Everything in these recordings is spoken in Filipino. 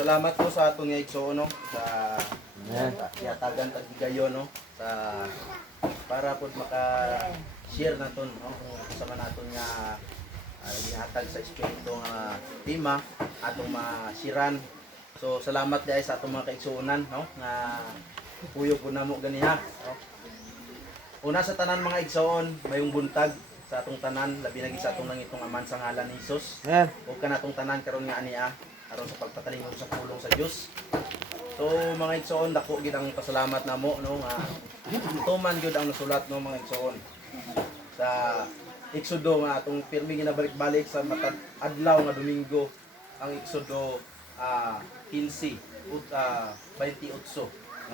salamat po sa atong igsoon no sa yatagan tagbigayon no sa para pod maka-share naton no sama naton nga gihatag sa espiritu nga tema atong masiran. So salamat guys sa atong mga kaigsuonan no nga puyo po namo ganiha no. Una sa tanan mga igsoon, mayong buntag sa atong tanan labi na sa atong nangitong aman sa ngalan ni Hesus. Ug kanatong tanan karon nga ania aron sa pagpatalingog sa pulong sa Dios. So mga igsoon, dako gid ang pasalamat namo no nga tuman gyud ang nasulat no mga igsoon sa Exodo nga atong pirmi ginabalik-balik sa matag adlaw nga Domingo ang Exodo 15 28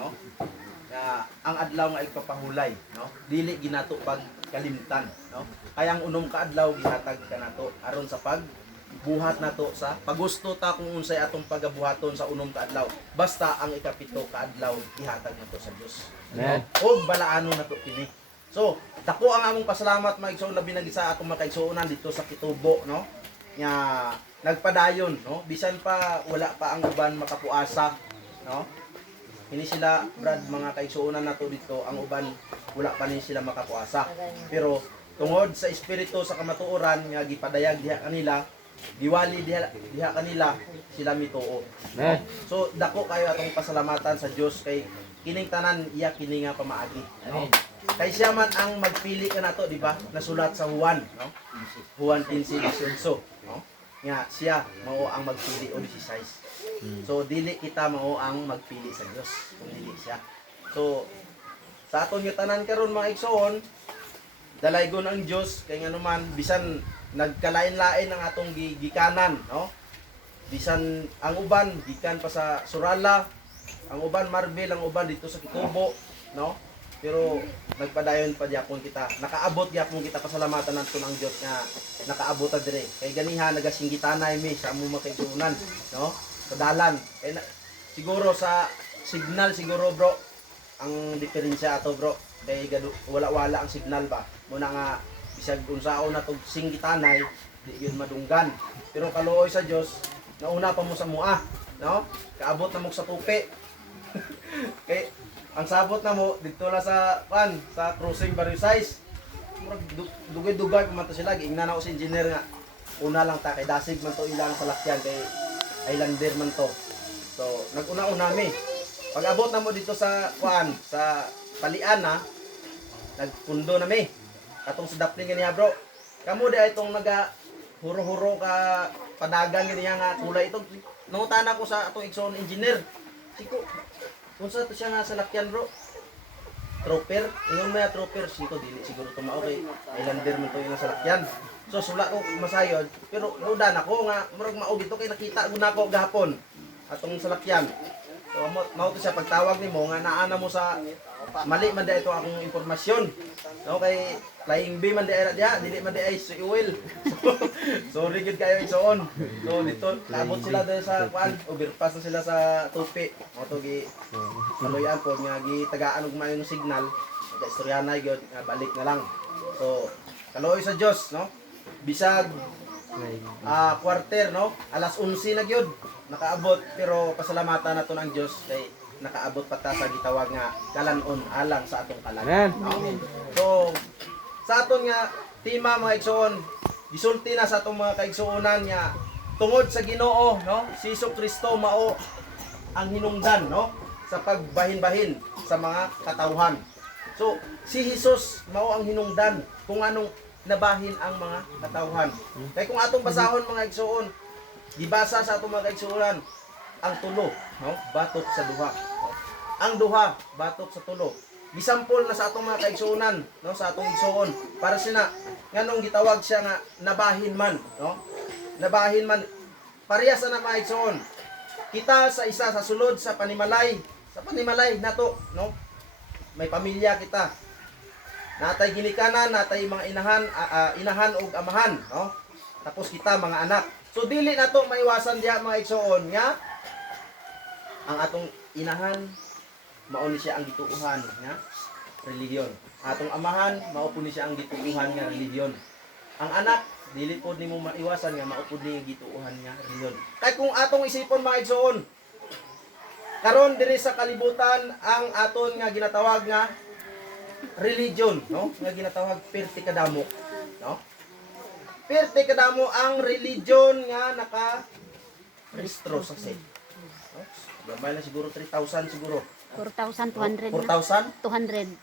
no nga ang adlaw nga ipapahulay no dili ginato pag kalimtan no kaya ang unom ka adlaw gihatag kanato aron sa pagbuhat nato sa pagusto ta kung unsay atong pagabuhaton sa unom ka adlaw basta ang ikapito ka adlaw ihatag nato sa Dios no og balaanon nato kini. So dako ang among pasalamat mga igsoon labi na sa atong mga kaigsuonan dito sa Kitubo no nga nagpadayon no bisan pa wala pa ang uban makapuasa no. Hindi sila brad mga kaigsuonan nato dito ang uban wala pa ni sila makapuasa pero tungod sa espiritu sa kamatuoran nga gipadayag diha kanila giwali diha kanila sila mituo no? So dako kayo atong pasalamatan sa Dios kay kining tanan iya kini nga pamaagi no? Kay siya man ang magpili ka nato di ba nasulat sa Juan no Juan 15:18 no nga siya mao ang magpili o 16. So dili kita mao ang magpili sa Dios kung dili siya. So sa aton nga tanan karon mga igsoon dalaygon ang Dios kay nganuman bisan nagkalain-lain ang atong gikanan no. Bisan ang uban gikan pa sa Surala, ang uban Marbel, ang uban dito sa Kitubo no. Pero nagpadayon pa gyapon kita. Nakaabot gyapon kita pasalamatan naton ang Dios nga nakaabot ta dire. Kay ganiha nagasinggitanay mi sa among makaigsuonan no. Sa dalan. Siguro sa signal siguro bro ang diferensya ato bro. Kay wala-wala ang signal ba. Muna nga bisag unsaon na tog singgitanay di yun madunggan. Pero kaluoy sa Dios nauna pa mo sa mua no. Kaabot na mo sa tupi. Kay ang sabot na mo dito na sa sa crossing Barrio 6. Murag dugay-dugay pa man to sila giingnan ako sa engineer nga. Una lang ta kay dasig man to ilang salakyan kay Islander man to. So nag-una-una mi. Pag abot na mo dito sa sa Palian na nagpundo na mi. Atong sa Dapling ganiya bro. Kamo di itong naga huro-huro ka padagan ganiya nga kulay ito. Nangutan ako sa atong igsoon engineer. Siko unsa to siya nga salakyan bro? Trooper, ingon may trooper siko dili siguro to mao kay Islander man to yung salakyan. So sula ko masayod pero nudan ako nga murag mao bito kay nakita gud nako gahapon atong salakyan. So mao to siya pagtawag nimo nga naa na mo sa mali man da ito akong impormasyon. No kay flying B man diha dili man di ay oil. Sorry gid kayo igsoon. So dito labot sila dahil sa overpass na sila sa tupi. Mo to gi kaloyan po nga gitagaan og maayong signal. Kay istoryanay gyud nga balik na lang. So kaloy sa Dios no. Bisag quarter no, alas 11 na gyud nakaabot pero pasalamatan naton ang Dios kay nakaabot pa ta sa gitawag nga kalanon alang sa atong kalan. No? So sa aton nga tema mga igsoon, gisulti na sa atong mga kaigsuonan nga tungod sa Ginoo no, si Jesucristo mao ang hinungdan no sa pagbahin-bahin sa mga katawhan. So si Jesus mao ang hinungdan kung anong nabahin ang mga katawhan. Kay kung atong basahon mga igsoon, gibasa sa atong mga kaigsuonan ang tulo no batok sa duha. No? Ang duha batok sa tulo. Gisampol na sa atong mga kaigsuonan no sa atong igsoon para sina nganong gitawag siya nga nabahin man no. Nabahin man parehas na mga igsoon. Kita sa isa sa sulod sa panimalay nato no. May pamilya kita. Natay ginikanan, natay mga inahan ug amahan no. Tapos kita mga anak. So dili nato maiwasan diha mga igsoon nga ang atong inahan mao ni siya ang gituuhan nga relihiyon. Atong amahan mao po ni siya ang gituuhan nga relihiyon. Ang anak dili pod nimo maiwasan nga mao pod ni gituuhan nga relihiyon. Kay kung atong isipon mga igsoon, karon diri sa kalibutan ang aton nga ginatawag nga religion, no? Nga ginatawag perti kadamo, no? Perti kadamo ang religion nga naka-rehistro sa SEC. No? Gabay na siguro 3,000 siguro. 4,200 na. 4,000?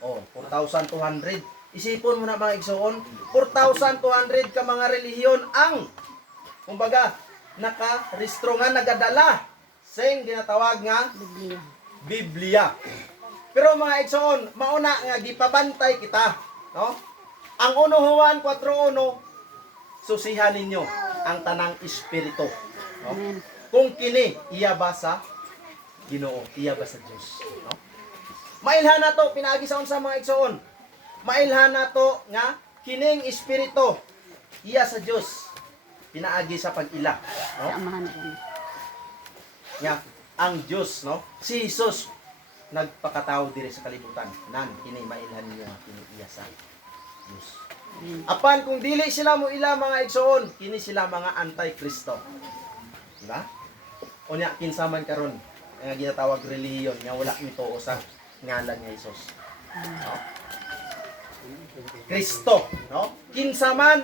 200. Oh, 4,200. Isipon mo na mga igsoon, 4,200 ka mga relihiyon ang kumbaga naka-rehistro nga nagadala sa ginatawag nga Biblia. Biblia. Pero mga igsoon, mauna nga gipabantay kita, no? Ang 1 Juan 4:1, susihan ninyo ang tanang espiritu, no? Amen. Kung kini iya ba sa Ginoo, iya ba sa Dios, no? Mailhan na to pinaagi sa unsa mga igsoon. Mailhan na to nga kining espiritu iya sa Dios pinaagi sa pag-ila, no? Sa amahan yan. Nga ang Dios, no? Si Jesus nagpakatao diri sa kalibutan. Nan kini mailhan niya kini iya sa Dios. Amen. Apan kung dili sila mo ila mga igsoon, kini sila mga anti-Kristo. Diba? Unya kinsaman karon nga ginatawag relihiyon nga wala mituo sa ngalan ni Jesus. No? Kristo, no? Kinsaman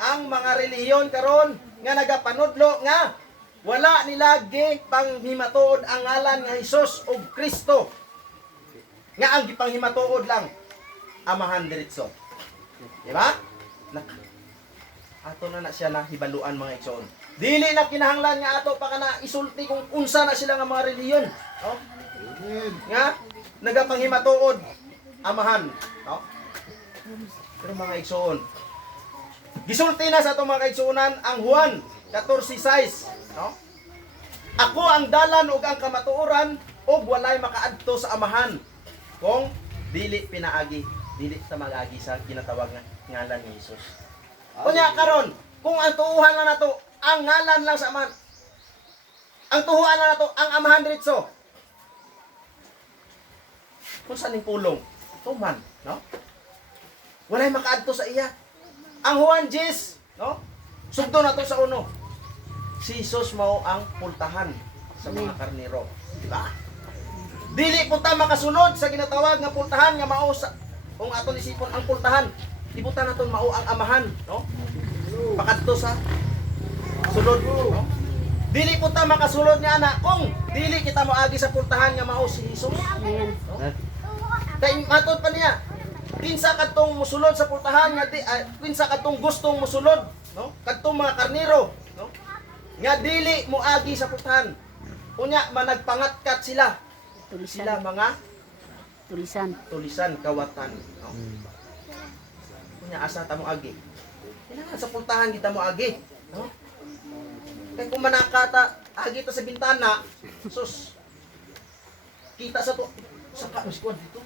ang mga relihiyon karon nga nagapanudlo nga wala nila gi panghimatuod ang ngalan nga Jesus ug Kristo. Nga ang gipanghimatuod lang amahan diretso. Di ba? Ato na siya na hibaluan mga igsoon. Dili na kinahanglan nga ato pa kana isulti kung unsa na sila nga mga relihiyon, no? Nga nagapanghimatuod amahan, no? Pero mga igsoon, gisulti na sa atong mga igsuonan ang Juan 14:6, no? Ako ang dalan ug ang kamatuoran ug walay makaadto sa amahan kung dili pinaagi, dili sa mag-agi sa ginatawag nga ngalan ni Jesus. Kunya karon, kung ang tuuhan na nato ang ngalan lang sa amahan, ang tuhuan na nato ang amahan diretso. Kung saan ning pulong? Tuman, no? Walay makaadto sa iya. Ang Juan 10, no? Sugdo na to sa uno. Si Jesus mao ang pultahan sa mga karnero, di ba? Dili po ta makasunod sa ginatawag nga pultahan nga mao sa kung aton isipon ang pultahan. Ibutan naton mao ang amahan, no? Pakadto sa sulod, no? Dili po ta makasulod nga ana kung dili kita moagi sa pultahan nga mao si Jesus. Amen. No? Kay matod pa niya, kinsa kadtong musulod sa pultahan nga kinsa kadtong gustong musulod, no? Kadtong mga karnero, no? Nga dili moagi sa pultahan. Unya managpangatkat sila. Tulisan. Sila mga tulisan kawatan, no? Unya asa ta mo agi? Kailangan sa pultahan kita mo agi, no? Kay kung manakata agi ta sa bintana, sus. Kita sa to sa squad dito.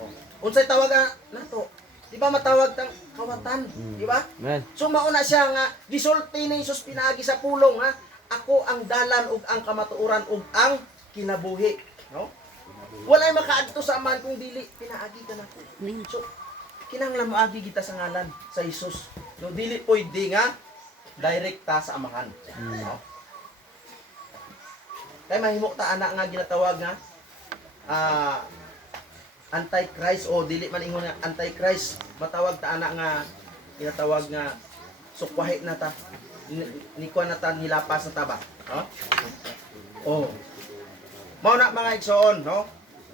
Oh. Unsay tawag nato? Di ba matawag tang kawatan, di ba? So mauna siya nga gisulti ni Jesus pinaagi sa pulong ha. Ako ang dalan ug ang kamatuoran ug ang kinabuhi, no? Walay makaadto sa aman kung dili pinaagi ka nako. Amen. So kinahanglan moagi kita sa ngalan sa Jesus. No dili pwede nga direkta sa amahan. No? Kay mahimo ta ana nga ginatawag nga Antichrist o dili man ingon nga Antichrist, matawag ta ana nga ginatawag nga sukwahi na ta ni kuan na ta nilapas na ta ba, no? Oh. Mao na mga igsoon, no?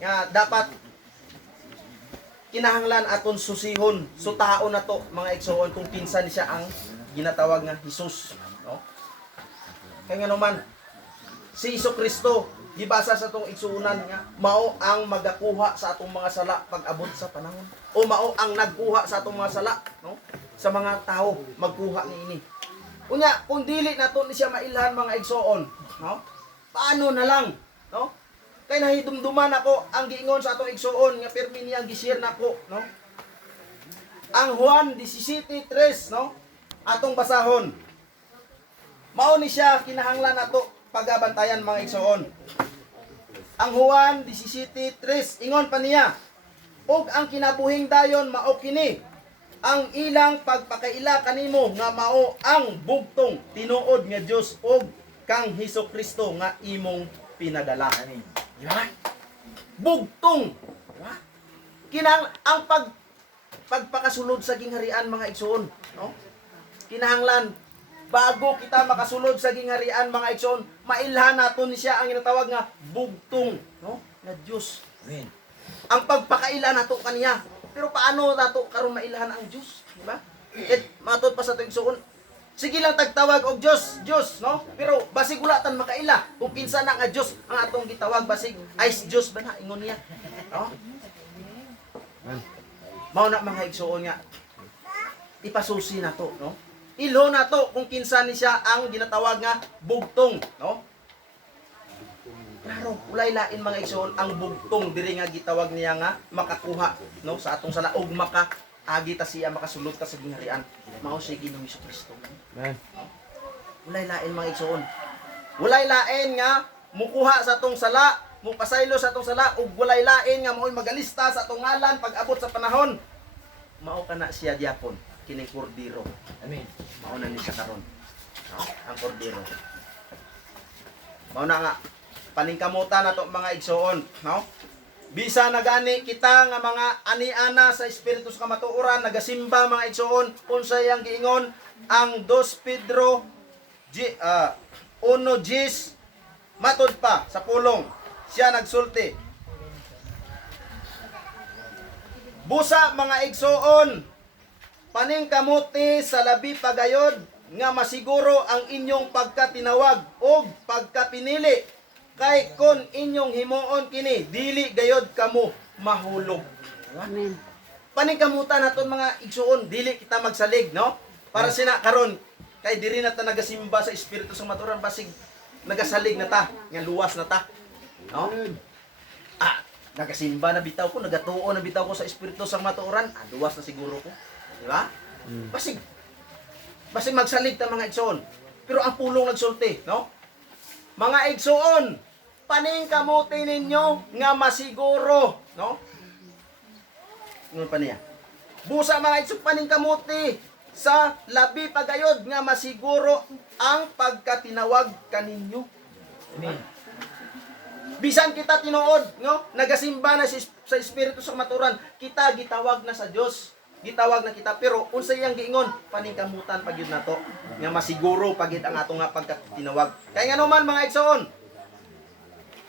Nga dapat kinahanglan aton susihon, sutaon na to mga igsoon kung kinsa ni siya ang ginatawag nga Jesus, no? Kaya nga naman si Kristo gibasa sa atong igsuonan nga mao ang magakuha sa atong mga sala pag abot sa panahon o mao ang nagkuha sa atong mga sala, no? Sa mga tao magkuha niini. Unya kung dili nato ni siya mailhan mga igsoon, no? Paano na lang, no? Kay nahidumduman ako ang giingon sa atong igsuon nga pirmi niyang gi-share nako, no? Ang Juan 17:3, no? Atong basahon. Mao ni siya kinahanglan nato pagabantayan mga igsoon. Ang Juan 17:3 ingon pa niya, ug ang kinabuhing dayon mao kini, ang ilang pagpakaila kanimo nga mao ang bugtong tinuod nga Dios ug kang Hesukristo nga imong pinadala. Di ba? Bugtong. Di ba? Kinang ang pagpakasulod sa gingharian mga igsoon, no? Kinahanglan bago kita makasulod sa gingharian mga igsoon, mailhan naton siya ang ginatawag nga bugtong, no? Na Dios. Amen. Ang pagpakaila nato kaniya. Pero paano nato karon mailhan ang Dios, di ba? Et matod pa sa tuig suon. Sige lang tagtawag og Dios, Dios, no? Pero basig wala tan makaila kung kinsa na nga Dios ang atong gitawag basig ice Dios ba na ingon niya. No? Mao na mga igsoon nga ipasusi nato, no? Ilo nato kung kinsa ni siya ang ginatawag nga bugtong, no? Klaro, ulay lain mga igsoon ang bugtong diri nga gitawag niya nga makakuha, no, sa atong sala og makaagi ta siya makasulod ta sa gingharian. Mao si Ginoong Kristo. Amen. Ulay lain mga igsoon. Ulay lain nga mukuha sa atong sala, mupasaylo sa atong sala ug walay lain nga mo'y magalista sa atong ngalan pag abot sa panahon. Mao kana siya diapon kining kordero. Amen. Mao na ni siya karon. No? Ang kordero. Mao na nga paningkamutan nato mga igsoon, no? Bisa nagani kita nga mga ani-ana sa espiritu sa kamatuoran nagasimba mga igsoon unsay ang giingon ang 2 Pedro 1:10 matod pa sa pulong siya nagsulti. Busa mga igsoon, paningkamuti sa labi pagayod nga masiguro ang inyong pagkatinawag o pagkapinili. Kay kon inyong himuon kini, dili gayod kamo mahulog. Amen. Paningkamutan naton mga igsoon, dili kita magsalig, no? Para sina karon kay diri na ta nagasimba sa espiritu sa maturan basig nagasalig na ta, nga luwas na ta. No? Nagasimba na bitaw ko, nagatuo na bitaw ko sa espiritu sa maturan, luwas na siguro ko. Di ba? Basig magsalig ta mga igsoon. Pero ang pulong nagsulti, no? Mga igsoon, paningkamuti ninyo nga masiguro, no? Ano pa niya? Busa mga igsoon, paningkamuti sa labi pagayod nga masiguro ang pagkatinawag kaninyo. Amen. Bisan kita tinuod, no? Nagasimba na sa espiritu sa maturan, kita gitawag na sa Dios. Gitawag na kita pero unsay yang giingon paningkamutan pagyud nato nga masiguro pagyud ang ato nga pagkatinawag. Kay nga naman mga igsoon,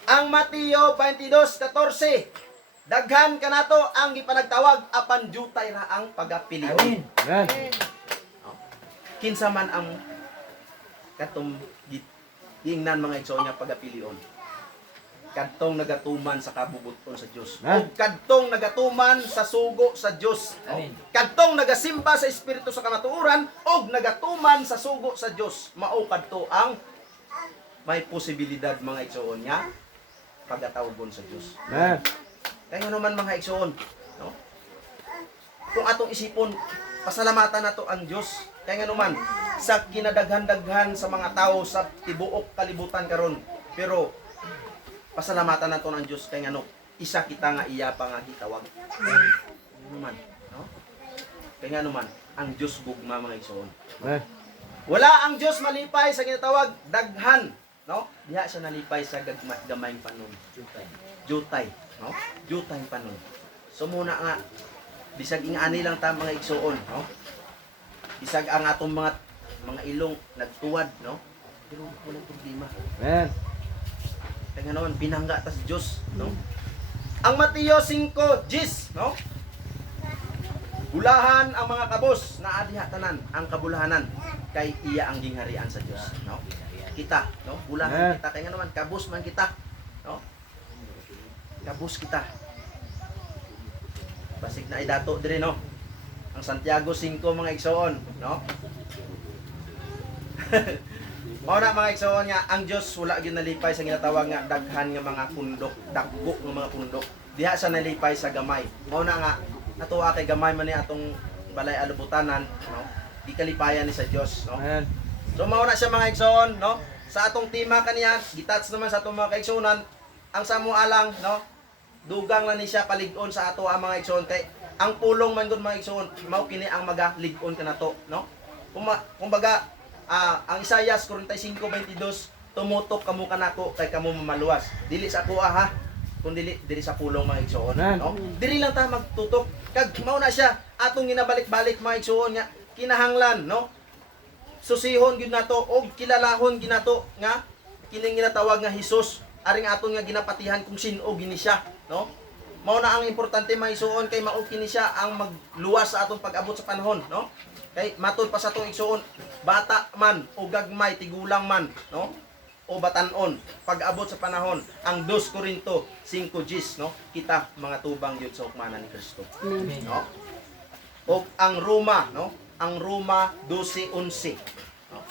ang Mateo 22:14 daghan kanato ang gipanagtawag apan jutay ra ang pagapilion. Amen. Amen. Kinsa man ang katong giingnan mga igsoon nga pagapilion. Kadtong nagatuman sa kabubuton sa Dios. Ha? O kadtong nagatuman sa sugo sa Dios. Amen. Kadtong nagasimba sa espiritu sa kamatuoran o nagatuman sa sugo sa Dios. Mao kadto ang may posibilidad mga igsoon nga pagatawgon sa Dios. Amen. Kaya naman mga igsoon, no? Kung atong isipon, pasalamatan nato ang Dios. Kaya naman sa kinadaghan-daghan sa mga tao sa tibuok kalibutan karon. Pero pasalamatan nato ng Dios kay ngano isa kita nga iya pa nga gitawag. Ano man, no? Kay ngano man ang Dios gugma mga igsoon. Amen. Wala ang Dios malipay sa ginatawag daghan, no? Diha siya nalipay sa gamayng panon. Jutay, no? Jutay panon. So muna nga bisag ingani lang ta mga igsoon, no? Bisag ang atong mga ilong nagtuwad, no? Pero wala problema. Amen. Kaya naman, binangga tas Diyos, no? Ang Mateo 5:10, no? Bulahan ang mga kabos na adiha tanan, ang kabulahanan kay iya ang gingharian sa Dios, no? Kita, no? Bulahan kita kaya naman kabos man kita, no? Kabos kita. Basig na idato dire, no? Ang Santiago 5 mga igsoon, no? Mao na mga igsoon nga ang Dios wala gyud nalipay sa ginatawag nga daghan nga mga pundok, dagko nga mga pundok. Diha sa nalipay sa gamay. Mao na nga natuwa kay gamay man ni atong balay alubutanan, no? Di kalipayan ni sa Dios, no? Amen. So mao na siya mga igsoon, no? Sa atong tema kaniya, gitats naman sa atong mga kaigsunan, ang samo alang, no? Dugang na ni siya palig-on sa ato ang mga igsoon kay ang pulong man gud mga igsoon, mao kini ang magalig-on kanato, no? Kumbaga ang Isaias 45:22 tumutok kamo kanako kay kamo mamaluwas. Dili sa kuha ha. kun dili sa pulong mga igsoon, Amen. no? Diri lang ta magtutok kag mao na siya atong ginabalik-balik mga igsoon nga kinahanglan, no? Susihon gyud nato og kilalahon gyud nato nga kining ginatawag nga Hesus aring aton nga ginapatihan kung sin-o gini siya, no? Mao na ang importante mga igsoon kay mao kini siya ang magluwas sa atong pag-abot sa panahon, no? Kay matud pa sa atong igsoon, bata man o gagmay tigulang man, no? O batanon, pag-abot sa panahon, ang 2 Korinto 5:10, no? Kita mga tubang gyud sa hukmanan ni Kristo, Amen. no? O ang Roma, no? Ang Roma 12:11, no?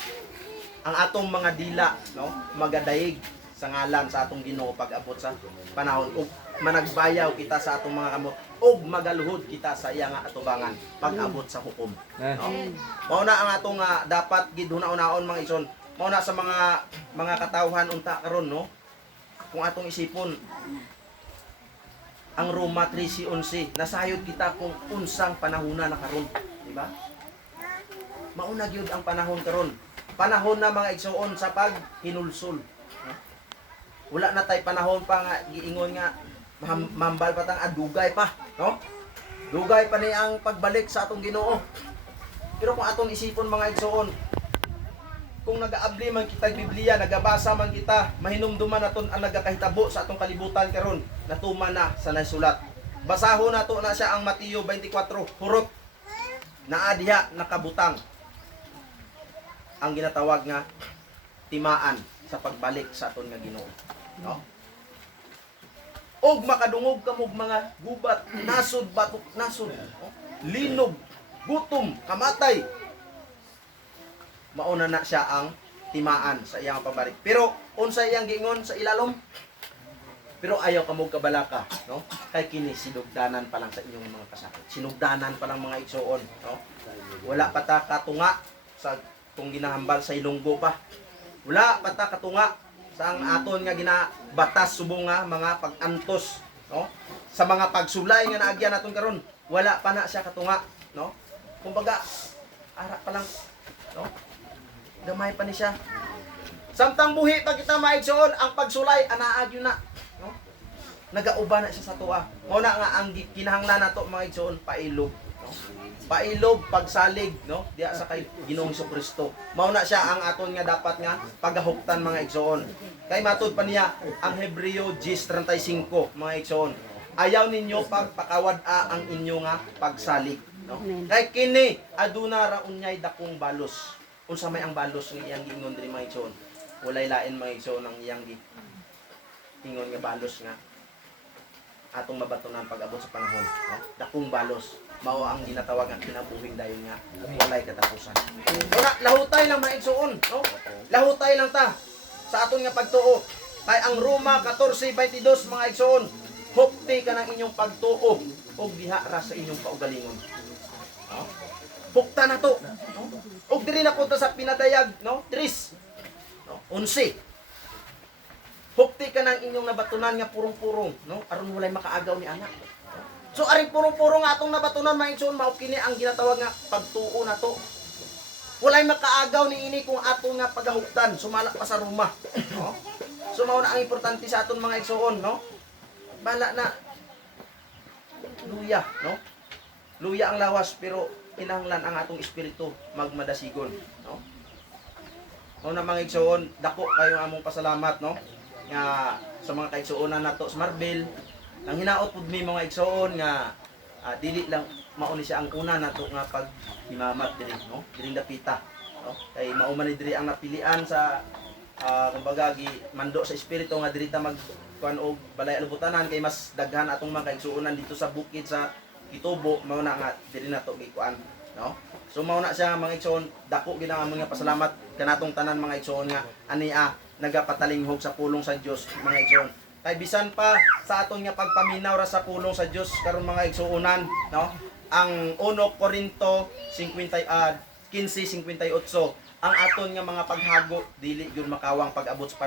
Ang atong mga dila, no? Magadayeg sa ngalan sa atong Ginoo pag-abot sa panahon ug managbayaw kita sa atong mga kamot ug magaluhod kita sa iya nga atubangan pag-abot sa hukom, no? Mao na ang atong dapat gid una-unaon mga igsoon. Mao na sa mga katawhan unta karon, no? Kung atong isipon ang Roma 13:11, nasayod kita kung unsang panahona na karon, di ba? Mauna gyud ang panahon karon. Panahon na mga igsoon sa paghinulsol. No? Wala na tay panahon pa nga giingon nga mambal pa tang adugay pa, no? Dugay pa ni ang pagbalik sa atong Ginoo. Pero kung atong isipon mga igsoon, kung nagaabli man kita Biblia, nagabasa man kita, mahinumduman naton ang nagakahitabo sa atong kalibutan karon, natuman na sa nasulat. Basahon nato na siya ang Mateo 24, hurot naa diha nakabutang ang ginatawag nga timaan sa pagbalik sa aton nga Ginoo, no? Og makadungog kamog mga gubat, nasod batok nasod, no? Linog, gutom, kamatay. Mauna na siya ang timaan sa iyang pabalik. Pero unsa iyang giingon sa ilalom? Pero ayaw kamog kabalaka, no? Kay kini sinugdanan pa lang sa inyong mga kasakit. Sinugdanan pa lang mga igsoon, no? Wala pa ta katunga sa kung ginahambal sa Ilonggo pa. Wala pa ta katunga sa ang aton nga ginabatas subong nga mga pag-antos, no? Sa mga pagsulay nga naagyan naton karon, wala pa na siya katunga, no? Kumbaga ara pa lang, no? Gamay pa ni siya. Samtang buhi pa kita maigsoon, ang pagsulay anaag yun na, no? Nagauba na siya sa tuwa. Mao na nga ang kinahanglan nato mga igsoon, pailog, no? Pailog, pagsalig, no? Diya sa kay Ginoong Kristo. Mao na siya ang aton nga dapat nga pagahuktan mga igsoon. Kay matud pa niya ang Hebreo 10:35 mga igsoon. Ayaw ninyo pagpakawad ang inyo nga pagsalig, no? Kay kini aduna ra unyay dakong balos. Unsa may ang balos ng iyang giingon diri mga igsoon. Walay lain mga igsoon ang iyang ingon nga balos nga atong mabatunan pag-abot sa panahon, no? Dakong balos mao ang ginatawag nga kinabuhing dayon nga walay katapusan. Ora lahutay lang mga igsoon, no? Lahutay lang ta sa aton nga pagtuo. Kay ang Roma 14:22 mga igsoon, hukti ka ng inyong pagtuo ug diha ra sa inyong kaugalingon. No? Hukta na to, no? Og diri na punta sa pinadayag, no? 3, no? 11. Hukti ka ng inyong nabatunan nga purong-purong, no? Aron walay makaagaw ni anak. No? So aring purong-purong nga atong nabatunan mga igsoon, mao kini ang ginatawag nga pagtuo na to. Walay makaagaw ni ini kung ato nga pagahuktan, sumala pa sa Roma, no? So mao na ang importante sa aton mga igsoon, no? Bala na luya, no? Luya ang lawas pero kinahanglan ang atong espiritu magmadasigon, no? Mao na mga igsoon, dako kayo among pasalamat, no? Nga sa mga kaigsuonan nato sa Marbel, nang hinaot pud mi mga igsoon nga dili lang mao ni siya ang una nato nga pag himamat diri, no? Diri dapita, no? Kay mao man ni diri ang napilian sa kumbaga gi mando sa espiritu nga diri ta mag kuan og balay alubutanan kay mas daghan atong mga kaigsuonan dito sa bukid sa Itubo, mao na nga diri nato gikuan, no? So mao na siya mga igsoon, dako gid ang among pasalamat kanatong tanan mga igsoon nga ania nagapatalinghog sa pulong sa Dios mga igsoon. Kay bisan pa sa aton nga pagpaminaw ra sa pulong sa Dios karon mga igsuonan, no? Ang 1 Korinto 15:58 ang aton nga mga paghago dili gyud makawang pag-abot sa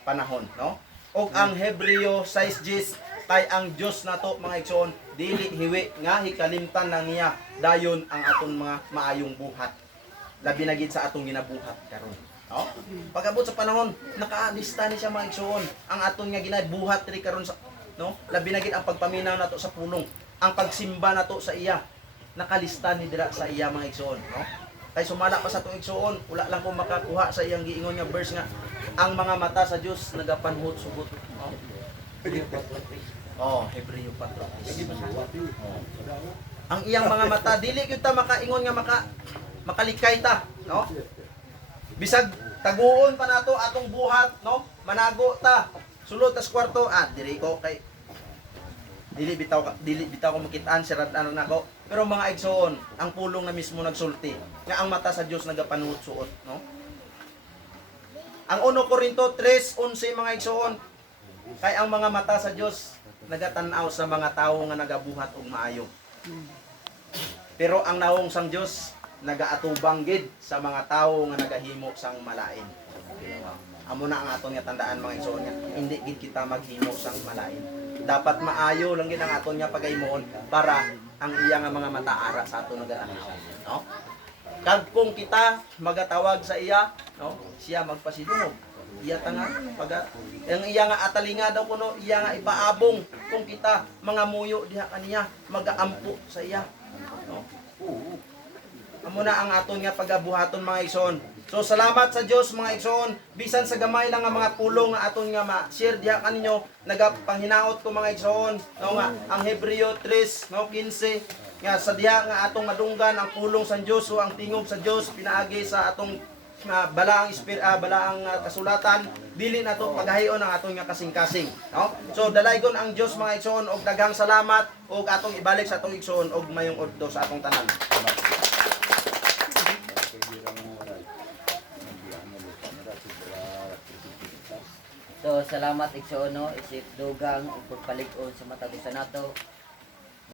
panahon, no? Og ang Hebreo 6:10 kay ang Dios nato mga igsoon dili hiwi nga hikalimtan lang niya dayon ang aton mga maayong buhat. Labi na gid sa atong ginabuhat karon, no? Pag-abot sa panahon, nakaalista ni siya mga igsoon ang aton nga ginabuhat diri karon sa no? Labi na gid ang pagpaminaw nato sa pulong, ang pagsimba nato sa iya nakalista ni dira sa iya mga igsoon, no? Kay sumala pa sa atong igsoon, wala lang ko makakuha sa iyang giingon nga verse nga ang mga mata sa Dios nagapanhut sugot. No? Oh, Hebreo 4. Ang iyang mga mata dili gyud ta makaingon nga makalikay ta, no? Bisag taguon pa nato atong buhat, no? Manago ta. Sulod tas kwarto, diri ko kay dili bitaw ko makitaan sirad-an nako. Pero mga igsoon, ang pulong na mismo nagsulti nga ang mata sa Dios nagapanuot suot, no? Ang 1 Korinto 3:11 mga igsoon, kay ang mga mata sa Dios nagatanaw sa mga tawo nga nagabuhat og maayo. Pero ang nawong sang Dios nagaatubang gid sa mga tawo nga nagahimo sang malain. Amo na ang aton nga tandaan mga igsoon nga hindi gid kita maghimo sang malain. Dapat maayo lang gid ang aton nga pagahimoon para ang iya nga mga mata ara sa aton nagatanaw, no? Kag kung kita magatawag sa iya, no? Siya magpasidungog. Iya tanga ang iya nga atalinga daw kuno, iya nga ipaabong kung kita mga muyo diha kaniya magaampo sa iya, no? Amo na ang aton nga pagabuhaton mga igsoon. So salamat sa Dios mga igsoon, bisan sa gamay lang nga mga pulong nga aton nga ma-share diha kaninyo, nagapanghinaot ko mga igsoon, no nga ang Hebreo 3, no 15 nga sa diha nga atong madunggan ang pulong sa Dios o ang tingog sa Dios pinaagi sa atong balaang kasulatan, dili nato paghayon ang atong nga kasing-kasing, no? So dalaygon ang Dios mga igsoon og daghang salamat og atong ibalik sa atong igsoon og mayong udto sa atong tanan. So salamat igsoon no, isip dugang ug pagpalig-on sa matag sa nato.